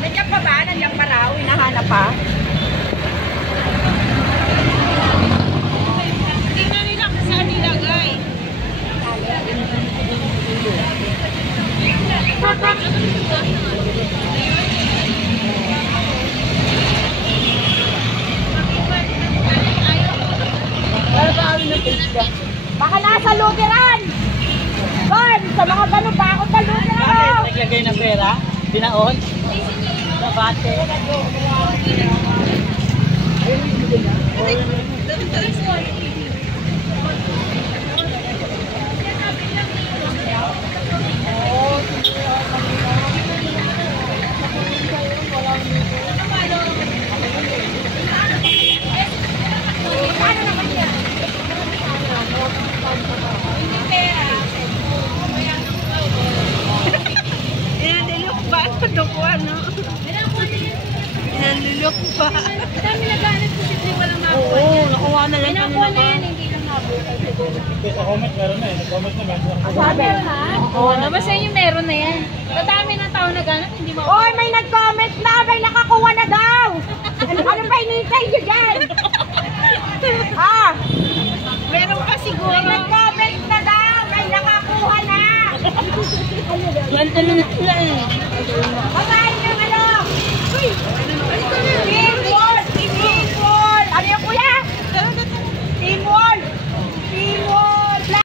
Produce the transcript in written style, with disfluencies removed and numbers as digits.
Nandiyan pa ba? Nandiyan pa raw? Hinahanap pa? Tingnan nila kung saan nilagay. Baka nasa lugiran! Bon! Sa mga ganun ba ako sa lugiran? Naglagay ng pera? Binaon? Sa bate? Inanilok ba? Ano ko ano? Inanilok ba? Dami naghanap ko si walang makuha. Oo, nakuha na lang. Nakuha na yan, hindi lang mabuhay. Sa comment meron na eh. Comment na meron. Sabi na? Oo, nabasa yung meron na yan. Sa dami ng tao naghanap, hindi mo. Oy, may nag-comment na! May nakakuha na daw! Ano pa hinihintay nyo dyan? Ha? Meron pa siguro. May nag-comment na daw! May nakakuha na! Ano na sila eh.